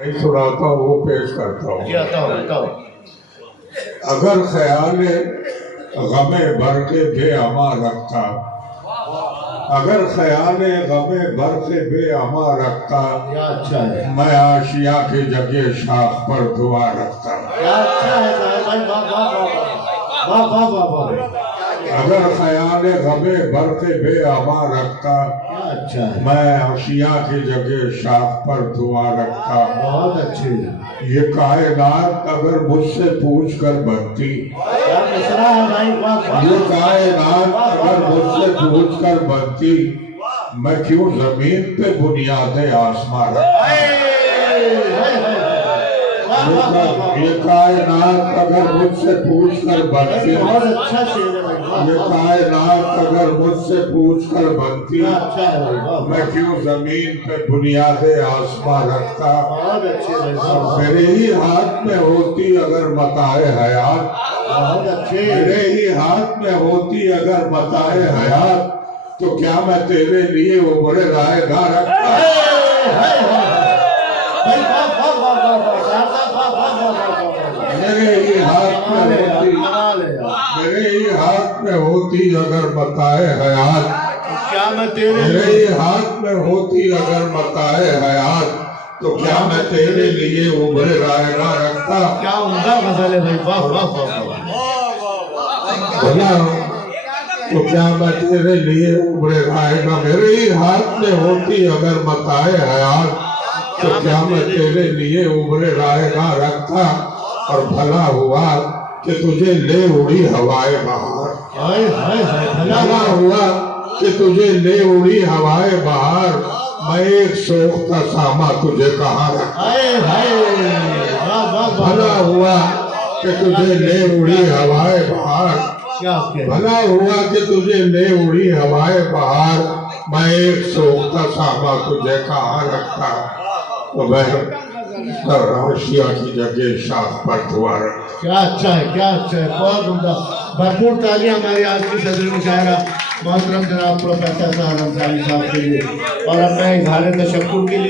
نہیں سناتا ہوں وہ پیش کرتا ہوں۔ اگر خیال غم برق بے اما رکھتا، اگر خیال غم برق بے اما رکھتا، میں آشیا کی جگہ شاخ پر دعا رکھتا۔ اگر خیال غم برق بے اما رکھتا، میں آشیا کی جگہ شاخ پر دعا رکھتا۔ بہت اچھی یہ کائنات اگر مجھ سے پوچھ کر بنتی، یہ کائنات اگر مجھ سے پوچھ کر بنتی، میں کیوں زمین پہ بنیاد آسمان رکھتا۔ یہ کائنات اگر مجھ سے پوچھ کر بنتی، یہ کائنات اگر مجھ سے پوچھ کر بنتی، میں کیوں زمین پہ بنیاد آسمان رکھتا۔ میرے ہی ہاتھ میں ہوتی اگر متاع حیات، میرے ہی ہاتھ میں ہوتی اگر متاع حیات، تو کیا میں تیرے لیے عمر رائے گاہ رکھتا۔ میرے ہی ہاتھ میں ہوتی، میرے ہی ہاتھ میں ہوتی اگر متاع حیات، میرے ہی ہاتھ میں ہوتی اگر متاع حیات، تو کیا میں تیرے لیے عمر رائے گاہ رکھتا۔ کیا عمدہ غزل ہے بھائی، واہ واہ واہ۔ تو کیا میں تیرے لیے عمر رائے گاہ، میرے ہی ہاتھ میں ہوتی اگر متاع حیات، تو کیا میں تیرے لیے عمر رائے گاہ رکھتا۔ اور بھلا ہوا کہ تجھے لے اڑی ہوائے بہار، بھلا ہوا کہ تجھے لے اڑی ہوائے بہار، میں ایک سوختہ ساما تجھے کہاں رکھتا۔ بھلا ہوا کہ تجھے لے اڑی ہوائے بہار، بھلا ہوا کہ تجھے لے اڑی ہوائے بہار، میں ایک سوختہ ساما تجھے کہاں رکھتا۔ تو میں آشیا کی جگہ شاخ پر دعا رکھتا۔ کیا اچھا ہے، کیا اچھا ہے، بہت عمدہ۔ بھرپور تالیاں ہماری آج کی صدر مشاعرہ محترم جناب پروفیسر سہارنپور صاحب کے لیے، اور اب میں اظہار تشکر کے لیے